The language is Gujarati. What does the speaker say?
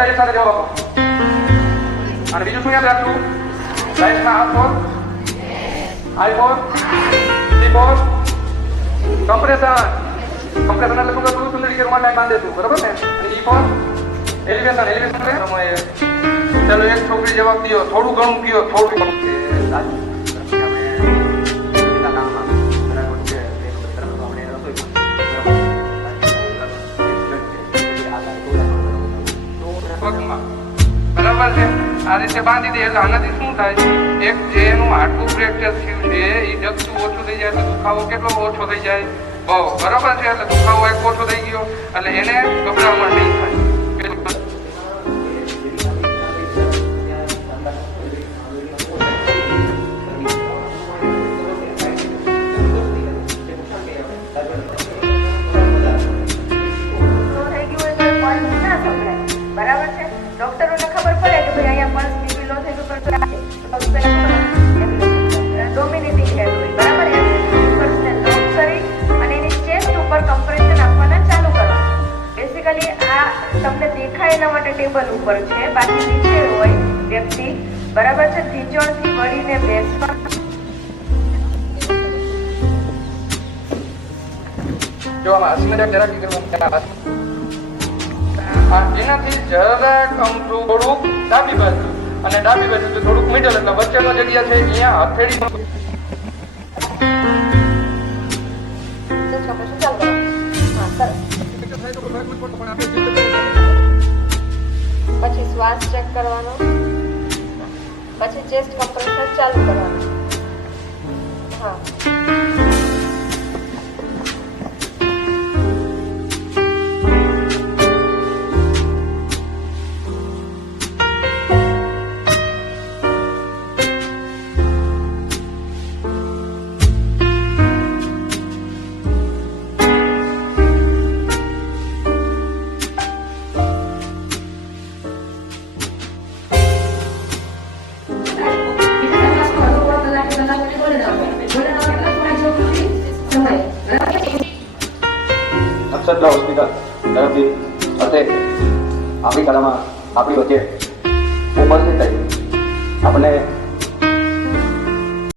બધા એક સાથે જવાબ આપો. અને બીજું શું યાદ રાખવું? લાઈફના R for I for C for compression. Compression એટલે શું કરવું? સુંદર રીતે રૂમાલ બાંધે છે, બરાબર ને? અને E for એલિવેશન. એલિવેશન એટલે ચાલો એક છોકરી જવાબ દો, થોડું ઘણું કયો, થોડું ઘણું. બરાબર છે. આ રીતે બાંધી દે એટલે આનાથી શું થાય? એક જે એનું હાડકું ફ્રેક્ચર થયું છે એ જગતું ઓછું થઈ જાય, એટલે દુખાવો કેટલો ઓછો થઈ જાય? બહુ. બરાબર છે. એટલે દુખાવો એક ઓછો થઈ ગયો એટલે એને ગભરામણ નહીં થાય. બરાબર છે. ડોક્ટરોને ખબર પડે કે ભાઈ અહીંયા પલ્સ બીપી લો થઈ ગયું, ડોમિનેટિંગ હેડ હોય, બરાબર? પલ્સને લોક કરી અને એની ચેસ્ટ ઉપર કમ્પ્રેશન આપવાના ચાલુ કરવાના. બેસિકલી આ તમને દેખાય એના માટે ટેબલ ઉપર છે, બાકી નીચે હોય વ્યક્તિ, બરાબર છે. ઢીંચણથી વળીને બેસવા. જો આમાં હસીને જરાક કરવું, એનાથી જરાક અમથું થોડુંક ડાબી બાજુ અને ડાબી બાજુ થોડુંક મિડલ, એટલે વચ્ચેનો જગ્યા છે અહીંયા હથેળી. પછી શ્વાસ ચેક કરવાનો, પછી ચેસ્ટ કમ્પ્રેશન ચાલુ કરવાનું. હા. અક્ષરધામ હોસ્પિટલ તરફથી અત્રે આપણી કલામાં આપણી વચ્ચે ઉપસ્થિત થઈ આપણે